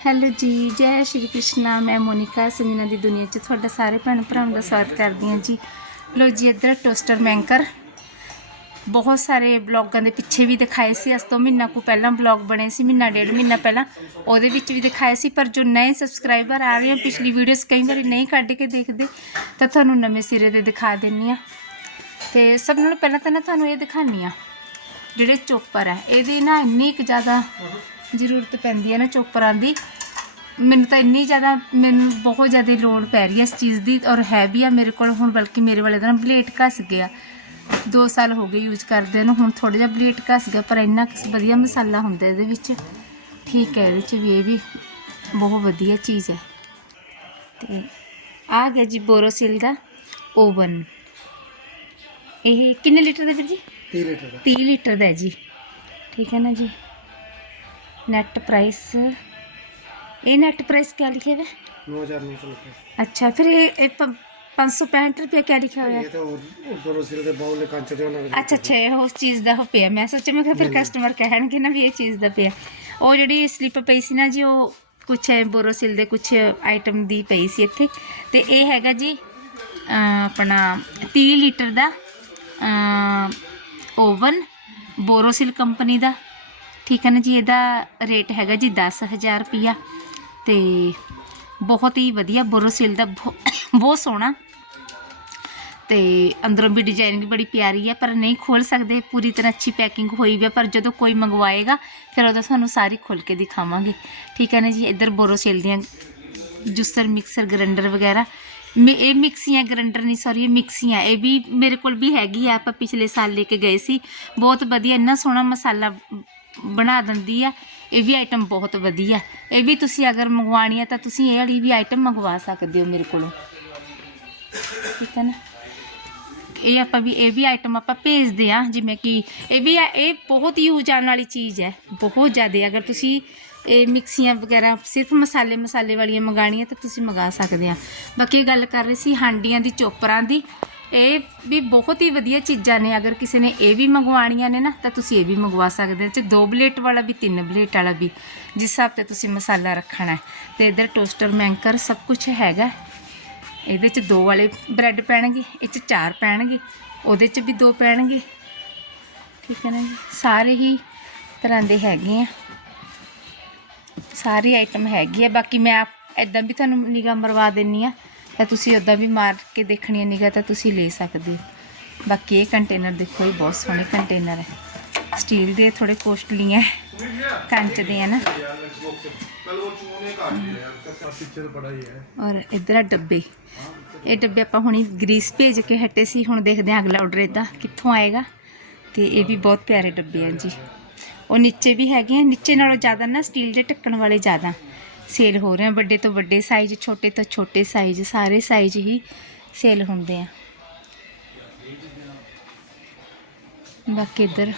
Hello ਜੀ, ਜੈ ਸ਼੍ਰੀ ਕ੍ਰਿਸ਼ਨਾ। ਮੈਂ ਮੋਨਿਕਾ ਸੰਜਨਾ ਦੀ ਦੁਨੀਆ 'ਚ ਤੁਹਾਡਾ ਸਾਰੇ ਭੈਣ ਭਰਾਵਾਂ ਦਾ ਸਵਾਗਤ ਕਰਦੀ ਹਾਂ ਜੀ। ਲੋ ਜੀ, ਇੱਧਰ ਟੋਸਟਰ ਮੈਂਕਰ। ਬਹੁਤ ਸਾਰੇ ਬਲੌਗਾਂ ਦੇ ਪਿੱਛੇ ਵੀ ਦਿਖਾਏ ਸੀ। ਅੱਜ ਤੋਂ ਮਹੀਨਾ ਕੁ ਪਹਿਲਾਂ ਬਲੌਗ ਬਣੇ ਸੀ, ਮਹੀਨਾ ਡੇਢ ਮਹੀਨਾ ਪਹਿਲਾਂ। ਉਹਦੇ ਵਿੱਚ ਵੀ ਦਿਖਾਏ ਸੀ, ਪਰ ਜੋ ਨਵੇਂ ਸਬਸਕ੍ਰਾਈਬਰ ਆ ਰਹੇ ਆ, ਪਿਛਲੀ ਵੀਡੀਓਜ਼ ਕਈ ਵਾਰੀ ਨਹੀਂ ਕੱਢ ਕੇ ਦੇਖਦੇ, ਤਾਂ ਤੁਹਾਨੂੰ ਨਵੇਂ ਸਿਰੇ ਦੇ ਦਿਖਾ ਦਿੰਨੀ ਆ ਤੇ ਸਭ ਨਾਲੋਂ ਪਹਿਲਾਂ ਤਾਂ ਨਾ ਤੁਹਾਨੂੰ ਇਹ ਦਿਖਾਨੀ ਆ ਜਿਹੜੇ ਚੋਪਰ ਹੈ ਇਹਦੀ ਨਾ ਇੰਨੀ ਕੁ ਜ਼ਿਆਦਾ ਜ਼ਰੂਰਤ ਪੈਂਦੀ ਹੈ ਨਾ ਚੋਪਰਾਂ ਦੀ। ਮੈਨੂੰ ਤਾਂ ਇੰਨੀ ਜ਼ਿਆਦਾ ਮੈਨੂੰ ਬਹੁਤ ਜ਼ਿਆਦਾ ਲੋੜ ਪੈ ਰਹੀ ਹੈ ਇਸ ਚੀਜ਼ ਦੀ ਔਰ ਹੈ ਵੀ ਆ ਮੇਰੇ ਕੋਲ। ਹੁਣ ਬਲਕਿ ਮੇਰੇ ਵਾਲੇ ਦਾ ਨਾ ਬਲੇਡ ਘਸ ਗਿਆ। 2 ਸਾਲ ਹੋ ਗਏ ਯੂਜ਼ ਕਰਦੇ ਨੂੰ ਹੁਣ ਥੋੜਾ ਜਿਹਾ ਬਲੇਡ ਘਸ ਗਿਆ ਪਰ ਇੰਨਾ ਕੁ ਵਧੀਆ ਮਸਾਲਾ ਹੁੰਦਾ ਇਹਦੇ ਵਿੱਚ। ਠੀਕ ਹੈ ਇਹਦੇ ਚ ਵੀ ਇਹ ਵੀ ਬਹੁਤ ਵਧੀਆ ਚੀਜ਼ ਹੈ। ਤੇ ਆ ਗਿਆ ਜੀ ਬੋਰੋਸਿਲ ਦਾ ਓਵਨ। ਇਹ ਕਿੰਨੇ ਲੀਟਰ ਦਾ ਵੀਰ ਜੀ? 30 ਲੀਟਰ ਦਾ। 30 ਲੀਟਰ ਦਾ ਹੈ ਜੀ। ਠੀਕ ਹੈ ਨਾ ਜੀ। ਨੈਟ ਪ੍ਰਾਈਸ ਇਹ ਨੈਟ ਪ੍ਰਾਈਸ ਕਿਆ ਲਿਖਿਆ ਹੈ 9900 रुपये ਅੱਛਾ ਫਿਰ ਇਹ ਇਹ ਪ- 565 ਰੁਪਏ ਕਿਆ ਲਿਖਿਆ ਹੋਇਆ ये तो ऊपर उसी के बाउल कांच दे ना ਅੱਛਾ ਅੱਛਾ ਇਹ ਉਸ ਚੀਜ਼ ਦਾ ਹੋ ਪਿਆ ਮੈਂ ਸੋਚਿਆ ਮੈਂ ਕਿਹਾ ਫਿਰ ਕਸਟਮਰ ਕਹਿਣਗੇ ਨਾ ਵੀ ਇਹ ਚੀਜ਼ ਦਾ ਪਿਆ ਉਹ ਜਿਹੜੀ ਸਲਿੱਪ ਪਈ ਸੀ ਨਾ ਜੀ ਉਹ ਕੁਛ ਬੋਰੋਸਿਲ ਦੇ ਕੁਛ ਆਈਟਮ ਦੀ ਪਈ ਸੀ ਇੱਥੇ ਤੇ ਇਹ ਹੈਗਾ ਜੀ ਅਹ ਆਪਣਾ 30 ਲੀਟਰ ਦਾ ਓਵਨ ਬੋਰੋਸਿਲ ਕੰਪਨੀ ਦਾ ਠੀਕ ਹੈ ਨਾ ਜੀ, ਇਹਦਾ ਰੇਟ ਹੈਗਾ ਜੀ 10000 ਰੁਪਿਆ ਤੇ ਬਹੁਤ ਹੀ ਵਧੀਆ ਬੋਰੋਸਿਲ ਦਾ ਬਹੁ- ਬਹੁਤ ਸੋਹਣਾ। ਤੇ ਅੰਦਰੋਂ ਵੀ ਡਿਜ਼ਾਈਨਿੰਗ ਬੜੀ ਪਿਆਰੀ ਹੈ ਪਰ ਨਹੀਂ ਖੋਲ ਸਕਦੇ, ਪੂਰੀ ਤਰ੍ਹਾਂ ਅੱਛੀ ਪੈਕਿੰਗ ਹੋਈ ਵੀ ਹੈ ਪਰ ਜਦੋਂ ਕੋਈ ਮੰਗਵਾਏਗਾ, ਫਿਰ ਉਹਦਾ ਤੁਹਾਨੂੰ ਸਾਰੀ ਖੋਲ ਕੇ ਦਿਖਾਵਾਂਗੇ। ਠੀਕ ਹੈ ਨਾ ਜੀ, ਇੱਧਰ ਬੋਰੋਸਿਲ ਦੀਆਂ ਜੂਸਰ, ਮਿਕਸਰ ਗ੍ਰਾਈਂਡਰ ਵਗੈਰਾ। ਮੇ, ਇਹ ਮਿਕਸੀਆਂ ਗ੍ਰਾਈਂਡਰ ਨਹੀਂ ਸੌਰੀ ਇਹ ਮਿਕਸੀਆਂ, ਇਹ ਵੀ ਮੇਰੇ ਕੋਲ ਵੀ ਹੈਗੀ ਆ, ਆਪਾਂ ਪਿਛਲੇ ਸਾਲ ਲੈ ਕੇ ਗਏ ਸੀ। ਬਹੁਤ ਵਧੀਆ, ਇੰਨਾ ਸੋਹਣਾ ਮਸਾਲਾ ਬਣਾ ਦਿੰਦੀ ਆ। ਇਹ ਵੀ ਆਈਟਮ ਬਹੁਤ ਵਧੀਆ। ਇਹ ਵੀ ਤੁਸੀਂ ਅਗਰ ਮੰਗਵਾਉਣੀ ਹੈ ਤਾਂ ਤੁਸੀਂ ਇਹ ਵਾਲੀ ਵੀ ਆਈਟਮ ਮੰਗਵਾ ਸਕਦੇ ਹੋ ਮੇਰੇ ਕੋਲੋਂ। ਠੀਕ ਹੈ ਨਾ? ਇਹ ਆਪਾਂ ਵੀ, ਇਹ ਵੀ ਆਈਟਮ ਆਪਾਂ ਭੇਜਦੇ ਆ, ਜਿਵੇਂ ਕਿ ਇਹ ਵੀ ਆ- ਇਹ ਬਹੁਤ ਯੂਜ਼ ਆਉਣ ਵਾਲੀ ਚੀਜ਼ ਹੈ। ਬਹੁਤ ਜ਼ਿਆਦਾ। ਅਗਰ ਤੁਸੀਂ ਇਹ ਮਿਕਸੀਆਂ ਵਗੈਰਾ ਸਿਰਫ ਮਸਾਲੇ ਮਸਾਲੇ ਵਾਲੀਆਂ ਮੰਗਾਣੀਆਂ ਤਾਂ ਤੁਸੀਂ ਮੰਗਾ ਸਕਦੇ ਆ। ਬਾਕੀ ਗੱਲ ਕਰ ਰਹੇ ਸੀ, ਹਾਂਡੀਆਂ ਦੀ, ਚੋਪਰਾਂ ਦੀ। ਇਹ ਵੀ ਬਹੁਤ ਹੀ ਵਧੀਆ ਚੀਜ਼ਾਂ ਨੇ। ਅਗਰ ਕਿਸੇ ਨੇ ਇਹ ਵੀ ਮੰਗਵਾਉਣੀਆਂ ਨੇ ਨਾ, ਤਾਂ ਤੁਸੀਂ ਇਹ ਵੀ ਮੰਗਵਾ ਸਕਦੇ ਹੋ। ਤੇ ਦੋ ਬਲੇਟ ਵਾਲਾ ਵੀ, ਤਿੰਨ ਬਲੇਟ ਵਾਲਾ ਵੀ, ਜਿਸ ਹਿਸਾਬ ਤੇ ਤੁਸੀਂ ਮਸਾਲਾ ਰੱਖਣਾ ਹੈ। ਤੇ ਇਧਰ ਟੋਸਟਰ ਮੈਂਕਰ ਸਭ ਕੁਝ ਹੈਗਾ। ਇਹਦੇ ਚ ਦੋ ਵਾਲੇ ਬ੍ਰੈਡ ਪੈਣਗੇ, ਇਹ ਚ ਚਾਰ ਪੈਣਗੇ, ਉਹਦੇ ਚ ਵੀ ਦੋ ਪੈਣਗੇ। ਠੀਕ ਹੈ ਨਾ ਜੀ? ਸਾਰੇ ਹੀ ਤਰ੍ਹਾਂ ਦੇ ਹੈਗੇ ਆ। ਸਾਰੀ ਆਈਟਮ ਹੈਗੀ ਆ। ਬਾਕੀ ਮੈਂ ਆਪ ਇਦਾਂ ਵੀ ਤੁਹਾਨੂੰ ਨਿਗਾਹ ਮਰਵਾ ਦਿੰਨੀ ਆ। ਤਾਂ ਤੁਸੀਂ ਉਦਾਂ ਵੀ ਮਾਰ ਕੇ ਦੇਖਣੀ ਹੈ ਨਿਗਾ ਤਾਂ ਤੁਸੀਂ ਲੈ ਸਕਦੇ। ਹੋ ਬਾਕੀ ਇਹ ਕੰਟੇਨਰ ਦੇਖੋ, ਇਹ ਬਹੁਤ ਸੋਹਣੇ ਕੰਟੇਨਰ ਹੈ। ਸਟੀਲ ਦੇ ਥੋੜੇ ਕੋਸਟਲੀ ਹੈ। ਕੰਚ ਦੇ ਹੈ ਨਾ। ਔਰ ਇਧਰ ਆ ਡੱਬੇ। ਇਹ ਡੱਬੇ ਆਪਾਂ ਹੁਣੀ ਗਰੀਸ ਭੇਜ ਕੇ ਹਟੇ ਸੀ, ਹੁਣ ਦੇਖਦੇ ਹਾਂ ਅਗਲਾ ਆਰਡਰ ਇਹਦਾ ਕਿੱਥੋਂ ਆਏਗਾ। ਤੇ ਇਹ ਵੀ ਬਹੁਤ ਪਿਆਰੇ ਡੱਬੇ ਆ ਜੀ। ਉਹ ਨੀਚੇ ਵੀ ਹੈਗੇ ਆ, ਨੀਚੇ ਨਾਲੋਂ ਜ਼ਿਆਦਾ ਨਾ ਸਟੀਲ ਦੇ ਢੱਕਣ ਵਾਲੇ ਜ਼ਿਆਦਾ। ਸੇਲ ਹੋ ਰਹੇ ਆ। ਵੱਡੇ ਤੋਂ ਵੱਡੇ ਸਾਈਜ਼ ਛੋਟੇ ਤੋਂ ਛੋਟੇ ਸਾਈਜ਼ ਸਾਰੇ ਸਾਈਜ਼ ਹੀ ਸੇਲ ਹੁੰਦੇ ਆ। ਬਾਕੀ ਇੱਧਰ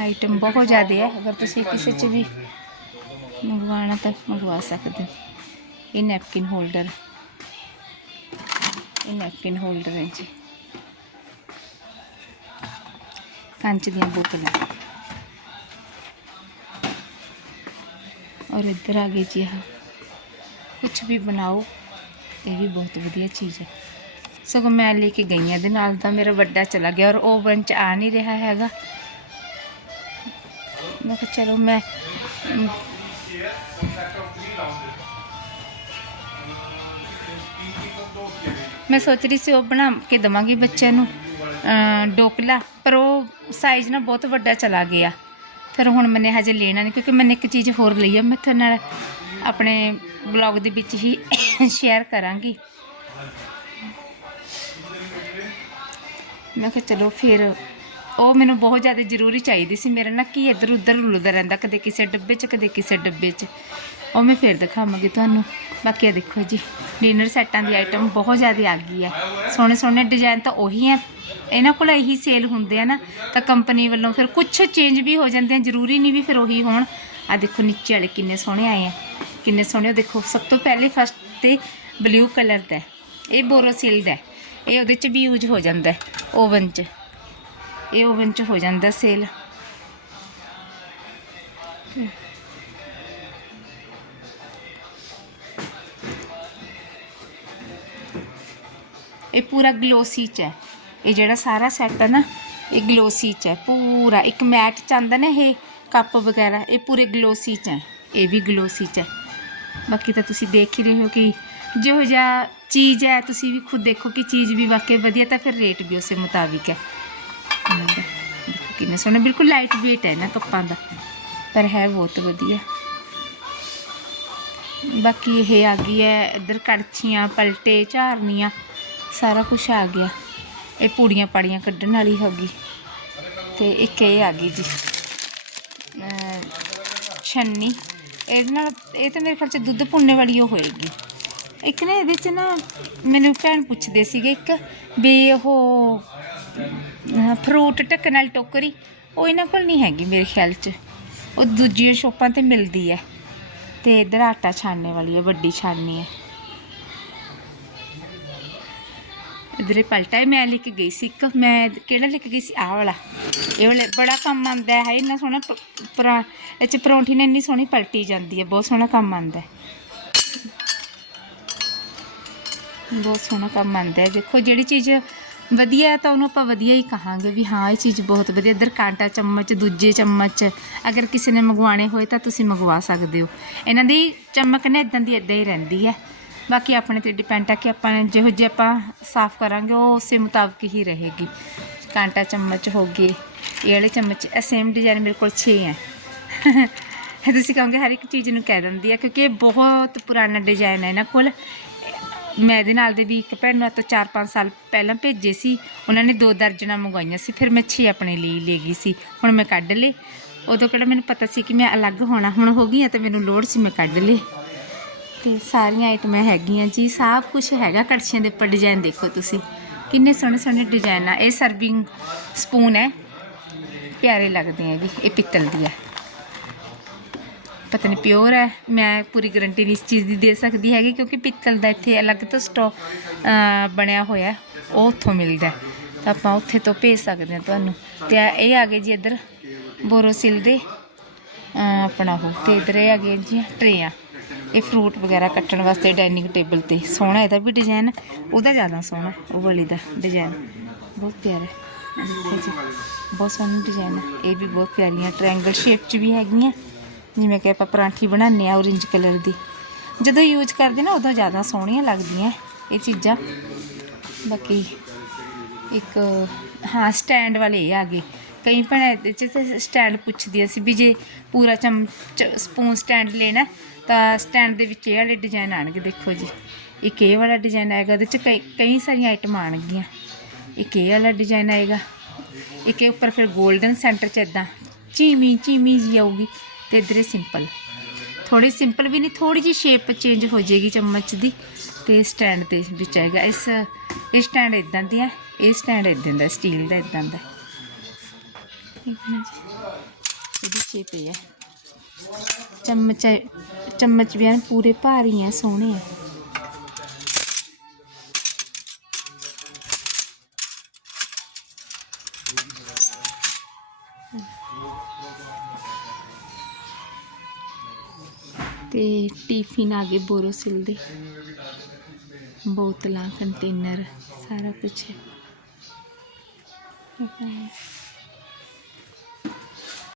ਆਈਟਮ ਬਹੁਤ ਜ਼ਿਆਦਾ ਹੈ ਅਗਰ ਤੁਸੀਂ ਕਿਸੇ ਚ ਵੀ ਮੰਗਵਾਉਣਾ ਤਾਂ ਮੰਗਵਾ ਸਕਦੇ ਇਹ ਨੈਪਕਿਨ ਹੋਲਡਰ ਇਹ ਨੈਪਕਿਨ ਹੋਲਡਰ ਹੈ ਜੀ। ਕੰਚ ਦੀਆਂ ਬੋਤਲਾਂ। ਔਰ ਇੱਧਰ ਆ ਗਈ ਜੀ ਆਹ। ਕੁਝ ਵੀ ਬਣਾਓ, ਇਹ ਵੀ ਬਹੁਤ ਵਧੀਆ ਚੀਜ਼ ਹੈ। ਸਗੋਂ ਮੈਂ ਲੈ ਕੇ ਗਈ ਹਾਂ ਇਹਦੇ ਨਾਲ ਤਾਂ ਮੇਰਾ ਵੱਡਾ ਚਲਾ ਗਿਆ ਔਰ ਓਵਨ ਚ ਆ ਨਹੀਂ ਰਿਹਾ ਹੈਗਾ। ਮੈਂ ਕਿਹਾ ਚਲੋ ਮੈਂ ਮੈਂ ਸੋਚ ਰਹੀ ਸੀ ਉਹ ਬਣਾ ਕੇ ਦਵਾਂਗੀ ਬੱਚਿਆਂ ਨੂੰ ਡੋਕਲਾ, ਪਰ ਉਹ ਸਾਈਜ਼ ਨਾ ਬਹੁਤ ਵੱਡਾ ਚਲਾ ਗਿਆ। ਫਿਰ ਹੁਣ ਮੈਨੇ ਹਜੇ ਲੈਣਾ ਨਹੀਂ ਕਿਉਂਕਿ ਮੈਨੇ ਇੱਕ ਚੀਜ਼ ਹੋਰ ਲਈ ਆ, ਮੈਂ ਤੁਹਾਡੇ ਨਾਲ ਆਪਣੇ ਬਲੌਗ ਦੇ ਵਿੱਚ ਹੀ ਸ਼ੇਅਰ ਕਰਾਂਗੀ। ਮੈਂ ਕਿਹਾ ਚਲੋ ਫਿਰ ਉਹ ਮੈਨੂੰ ਬਹੁਤ ਜ਼ਿਆਦਾ ਜ਼ਰੂਰੀ ਚਾਹੀਦੀ ਸੀ, ਮੇਰਾ ਨਾ ਕੀ ਇੱਧਰ ਉੱਧਰ ਰੁਲਦਾ ਰਹਿੰਦਾ, ਕਦੇ ਕਿਸੇ ਡੱਬੇ 'ਚ, ਕਦੇ ਕਿਸੇ ਡੱਬੇ 'ਚ। ਉਹ ਮੈਂ ਫਿਰ ਦਿਖਾਵਾਂਗੀ ਤੁਹਾਨੂੰ। ਬਾਕੀ ਆ ਦੇਖੋ ਜੀ ਡਿਨਰ ਸੈੱਟਾਂ ਦੀ ਆਈਟਮ ਬਹੁਤ ਜ਼ਿਆਦਾ ਆ ਗਈ ਹੈ। ਸੋਹਣੇ ਸੋਹਣੇ ਡਿਜ਼ਾਈਨ ਤਾਂ ਉਹੀ ਹੈ। ਇਹਨਾਂ ਕੋਲ ਇਹੀ ਸੇਲ ਹੁੰਦੇ ਆ ਨਾ, ਤਾਂ ਕੰਪਨੀ ਵੱਲੋਂ ਫਿਰ ਕੁਝ ਚੇਂਜ ਵੀ ਹੋ ਜਾਂਦੇ ਆ, ਜ਼ਰੂਰੀ ਨਹੀਂ ਵੀ ਫਿਰ ਉਹੀ ਹੋਣ। ਆ ਦੇਖੋ ਨੀਚੇ ਵਾਲੇ ਕਿੰਨੇ ਸੋਹਣੇ ਆਏ ਆ। ਕਿੰਨੇ ਸੋਹਣੇ, ਉਹ ਦੇਖੋ, ਸਭ ਤੋਂ ਪਹਿਲੇ ਫਸਟ ਤੇ ਬਲੂ ਕਲਰ ਦਾ ਇਹ ਬੋਰੋਸਿਲ ਦਾ ਇਹ ਉਹਦੇ 'ਚ ਵੀ ਯੂਜ਼ ਹੋ ਜਾਂਦਾ ਓਵਨ 'ਚ। ਇਹ ਓਵਨ 'ਚ ਹੋ ਜਾਂਦਾ ਸੇਲ ਇਹ ਪੂਰਾ ਗਲੋਸੀ ਚ ਹੈ। ਇਹ ਜਿਹੜਾ ਸਾਰਾ ਸੈੱਟ ਹੈ ਨਾ, ਇਹ ਗਲੋਸੀ ਚ ਹੈ ਪੂਰਾ। ਇੱਕ ਮੈਟ ਚ ਆਉਂਦਾ ਨਾ ਇਹ ਕੱਪ ਵਗੈਰਾ, ਇਹ ਪੂਰੇ ਗਲੋਸੀ ਚ ਹੈ। ਇਹ ਵੀ ਗਲੋਸੀ ਚ ਹੈ। ਬਾਕੀ ਤਾਂ ਤੁਸੀਂ ਦੇਖ ਹੀ ਰਹੇ ਹੋ ਕਿ ਜਿਹੋ ਜਿਹਾ ਚੀਜ਼ ਹੈ, ਤੁਸੀਂ ਵੀ ਖੁਦ ਦੇਖੋ ਕਿ ਚੀਜ਼ ਵੀ ਵਾਕਈ ਵਧੀਆ, ਤਾਂ ਫਿਰ ਰੇਟ ਵੀ ਉਸੇ ਮੁਤਾਬਿਕ ਹੈ। ਇਹਨਾਂ ਦਾ। ਕਿੰਨੇ ਸੋਹਣੇ, ਬਿਲਕੁਲ ਲਾਈਟ weight ਹੈ ਨਾ ਕੱਪਾਂ ਦਾ। ਪਰ ਹੈ ਬਹੁਤ ਵਧੀਆ। ਬਾਕੀ ਇਹ ਆ ਗਈ ਹੈ ਇੱਧਰ ਕੜਛੀਆਂ, ਪਲਟੇ, ਝਾਰਨੀਆਂ। ਸਾਰਾ ਕੁਝ ਆ ਗਿਆ। ਇਹ ਪੂੜੀਆਂ ਪਾੜੀਆਂ ਕੱਢਣ ਵਾਲੀ ਹੋ ਗਈ। ਤੇ ਇੱਕ ਇਹ ਆ ਗਈ ਜੀ। ਅਹ ਛੰਨੀ। ਇਹਦੇ ਨਾਲ ਇਹ ਤਾਂ ਮੇਰੇ ਖਿਆਲ ਚ ਦੁੱਧ ਪੁੰਨੇ ਵਾਲੀ ਉਹ ਹੋਏਗੀ। ਇੱਕ ਨਾ ਇਹਦੇ ਚ ਨਾ ਮੈਨੂੰ ਭੈਣ ਪੁੱਛਦੇ ਸੀਗੇ ਇੱਕ ਵੀ ਉਹ ਫਰੂਟ ਢੱਕਣ ਵਾਲੀ ਟੋਕਰੀ, ਉਹ ਇਹਨਾਂ ਕੋਲ ਨਹੀਂ ਹੈਗੀ ਮੇਰੇ ਖਿਆਲ ਚ। ਉਹ ਦੂਜੀਆਂ ਸ਼ੋਪਾਂ ਤੇ ਮਿਲਦੀ ਹੈ। ਤੇ ਇਧਰ ਆਟਾ ਛਾਣਨੇ ਵਾਲੀ ਹੈ, ਵੱਡੀ ਛਾਣਨੀ ਹੈ। ਇਧਰੇ ਪਲਟਾ ਹੈ ਮੈਂ ਲੈ ਕੇ ਗਈ ਸੀ ਇੱਕ। ਮੈਂ ਕਿਹੜਾ ਲੈ ਕੇ ਗਈ ਸੀ? ਆਹ ਵਾਲਾ। ਇਹ ਵਾਲਾ ਬੜਾ ਕੰਮ ਆਉਂਦਾ ਹੈ, ਇੰਨਾ ਸੋਹਣਾ ਪਰਾਂ, ਇਹ ਚ ਪਰੌਂਠੀ ਨੇ ਇੰਨੀ ਸੋਹਣੀ ਪਲਟੀ ਜਾਂਦੀ ਹੈ, ਬਹੁਤ ਸੋਹਣਾ ਕੰਮ ਆਉਂਦਾ ਹੈ। ਬਹੁਤ ਸੋਹਣਾ ਕੰਮ ਆਉਂਦਾ ਹੈ। ਦੇਖੋ, ਜਿਹੜੀ ਚੀਜ਼ ਵਧੀਆ ਹੈ ਤਾਂ ਉਹਨੂੰ ਆਪਾਂ ਵਧੀਆ ਹੀ ਕਹਾਂਗੇ ਵੀ ਹਾਂ, ਇਹ ਚੀਜ਼ ਬਹੁਤ ਵਧੀਆ। ਇੱਧਰ ਕਾਂਟਾ ਚਮਚ, ਦੂਜੇ ਚਮਚ, ਅਗਰ ਕਿਸੇ ਨੇ ਮੰਗਵਾਣੇ ਹੋਏ ਤਾਂ ਤੁਸੀਂ ਮੰਗਵਾ ਸਕਦੇ ਹੋ। ਇਹਨਾਂ ਦੀ ਚਮਕ ਨੇ ਇਦਾਂ ਦੀ ਇਦਾਂ ਹੀ ਰਹਿੰਦੀ ਹੈ। ਬਾਕੀ ਆਪਣੇ ਤੇ ਡਿਪੈਂਡ ਆ ਕਿ ਆਪਾਂ ਜਿਹੋ ਜਿਹੇ ਆਪਾਂ ਸਾਫ਼ ਕਰਾਂਗੇ, ਉਹ ਉਸੇ ਮੁਤਾਬਕ ਹੀ ਰਹੇਗੀ। ਕਾਂਟਾ ਚਮਚ ਹੋ ਗਏ, ਇਹ ਵਾਲੇ ਚਮਚ, ਇਹ ਸੇਮ ਡਿਜ਼ਾਈਨ ਮੇਰੇ ਕੋਲ 6 ਹੈ। ਇਹ ਤੁਸੀਂ ਕਹੋਗੇ ਹਰ ਇੱਕ ਚੀਜ਼ ਨੂੰ ਕਹਿ ਦਿੰਦੀ ਆ, ਕਿਉਂਕਿ ਇਹ ਬਹੁਤ ਪੁਰਾਣਾ ਡਿਜ਼ਾਈਨ ਹੈ ਇਹਨਾਂ ਕੋਲ। ਮੈਂ ਇਹਦੇ ਨਾਲ ਦੇ ਵੀ ਇੱਕ ਭੈਣ ਨੂੰ ਤਾਂ 4-5 ਸਾਲ ਪਹਿਲਾਂ ਭੇਜੇ ਸੀ, ਉਹਨਾਂ ਨੇ ਦੋ ਦਰਜਨਾਂ ਮੰਗਵਾਈਆਂ ਸੀ, ਫਿਰ ਮੈਂ 6 ਆਪਣੇ ਲਈ ਲੈ ਗਈ ਸੀ, ਹੁਣ ਮੈਂ ਕੱਢ ਲਏ। ਉਦੋਂ ਕਿਹੜਾ ਮੈਨੂੰ ਪਤਾ ਸੀ ਕਿ ਮੈਂ ਅਲੱਗ ਹੋਣਾ, ਹੁਣ ਹੋ ਗਈ ਹੈ ਤੇ ਮੈਨੂੰ ਲੋੜ ਸੀ ਮੈਂ ਕੱਢ ਲਏ। ਤੇ ਸਾਰੀਆਂ ਆਈਟਮਾਂ ਹੈਗੀਆਂ ਜੀ ਸਭ ਕੁਝ ਹੈਗਾ ਕੜਛੀਆਂ ਦੇ ਉੱਪਰ ਡਿਜ਼ਾਈਨ ਦੇਖੋ ਤੁਸੀਂ। ਕਿੰਨੇ ਸੋਹਣੇ ਸੋਹਣੇ ਡਿਜ਼ਾਈਨ ਆ। ਇਹ ਸਰਵਿੰਗ ਸਪੂਨ ਹੈ। ਪਿਆਰੇ ਲੱਗਦੇ ਆ ਵੀ ਇਹ ਪਿੱਤਲ ਦੀ ਹੈ ਪਤਾ ਨਹੀਂ ਪਿਓਰ ਹੈ। ਮੈਂ ਪੂਰੀ ਗਰੰਟੀ ਨਹੀਂ ਇਸ ਚੀਜ਼ ਦੀ ਦੇ ਸਕਦੀ ਹੈਗੀ, ਕਿਉਂਕਿ ਪਿੱਤਲ ਦਾ ਇੱਥੇ ਅਲੱਗ ਤੋਂ ਸਟਾਕ ਬਣਿਆ ਹੋਇਆ ਉਹ ਉੱਥੋਂ ਮਿਲਦਾ ਤਾਂ ਆਪਾਂ ਉੱਥੇ ਤੋਂ ਭੇਜ ਸਕਦੇ ਹਾਂ ਤੁਹਾਨੂੰ। ਤੇ ਇਹ ਆ ਗਏ ਜੀ ਇੱਧਰ ਬੋਰੋਸਿਲ ਦੇ। ਆਪਣਾ ਉਹ, ਤੇ ਇੱਧਰ ਇਹ ਆ ਗਏ ਜੀ, ਟਰੇਆਂ। ਇਹ ਫਰੂਟ ਵਗੈਰਾ ਕੱਟਣ ਵਾਸਤੇ ਡਾਈਨਿੰਗ ਟੇਬਲ ਤੇ। ਸੋਹਣਾ ਇਹਦਾ ਵੀ ਡਿਜ਼ਾਈਨ ਉਹਦਾ ਜ਼ਿਆਦਾ ਸੋਹਣਾ ਉਹ ਵਾਲੀ ਦਾ ਡਿਜ਼ਾਈਨ ਬਹੁਤ ਪਿਆਰਾ ਜੀ, ਬਹੁਤ ਸੋਹਣਾ ਡਿਜ਼ਾਈਨ ਇਹ ਵੀ ਬਹੁਤ ਪਿਆਰੀਆਂ ਟ੍ਰਾਇੰਗਲ ਸ਼ੇਪ 'ਚ ਵੀ ਹੈਗੀਆਂ। ਜਿਵੇਂ ਕਿ ਆਪਾਂ ਪਰਾਂਠੀ ਬਣਾਉਂਦੇ ਆ orange ਕਲਰ ਦੀ। ਜਦੋਂ ਯੂਜ਼ ਕਰਦੇ ਨਾ, ਉਦੋਂ ਜ਼ਿਆਦਾ ਸੋਹਣੀਆਂ ਲੱਗਦੀਆਂ ਇਹ ਚੀਜ਼ਾਂ। ਬਾਕੀ ਇੱਕ, ਹਾਂ ਸਟੈਂਡ ਵਾਲੇ ਆ ਗਏ। ਕਈ ਭੈਣਾਂ ਇਹਦੇ 'ਚ ਸਟੈਂਡ ਪੁੱਛਦੀਆਂ ਸੀ ਵੀ ਜੇ ਪੂਰਾ ਚਮਚ ਸਪੂਨ ਸਟੈਂਡ ਲੈਣਾ, ਤਾਂ ਸਟੈਂਡ ਦੇ ਵਿੱਚ ਇਹ ਵਾਲੇ ਡਿਜ਼ਾਈਨ ਆਣਗੇ, ਦੇਖੋ ਜੀ। ਇੱਕ ਇਹ ਵਾਲਾ ਡਿਜ਼ਾਈਨ ਆਏਗਾ ਉਹਦੇ 'ਚ ਕਈ ਕਈ ਸਾਰੀਆਂ ਆਈਟਮਾਂ ਆਣਗੀਆਂ। ਇੱਕ ਇਹ ਵਾਲਾ ਡਿਜ਼ਾਈਨ ਆਏਗਾ, ਇੱਕ ਇਹ ਉੱਪਰ ਫਿਰ 골ਡਨ ਸੈਂਟਰ 'ਚ ਇਦਾਂ ਚੀਮੀ ਚੀਮੀ ਜੀ ਆਊਗੀ, ਤੇ ਇਧਰੇ ਸਿੰਪਲ ਥੋੜੀ ਸਿੰਪਲ ਵੀ ਨਹੀਂ ਥੋੜੀ ਜਿਹੀ ਸ਼ੇਪ ਚੇਂਜ ਹੋ ਜਾਏਗੀ ਚਮਚ ਦੀ, ਤੇ ਸਟੈਂਡ ਦੇ ਵਿੱਚ ਆਏਗਾ। ਇਸ, ਇਹ ਸਟੈਂਡ ਇਦਾਂ ਦੀ ਹੈ ਇਹ ਸਟੈਂਡ ਇਦਾਂ ਦਾ ਸਟੀਲ ਦਾ ਇਦਾਂ ਦਾ। ਇਹਦੀ ਸ਼ੇਪ ਹੈ ਚਮਚ ਚਮਚ ਵੀ ਐਨ ਪੂਰੇ ਭਾਰੀ ਹੈ, ਸੋਹਣੇ ਹੈ। ਤੇ ਟਿਫਿਨ ਆ ਗਏ ਬੋਰੋਸਿਲ ਦੇ। ਬੋਤਲਾਂ ਕੰਟੇਨਰ ਸਾਰਾ ਕੁਝ ਹੈ।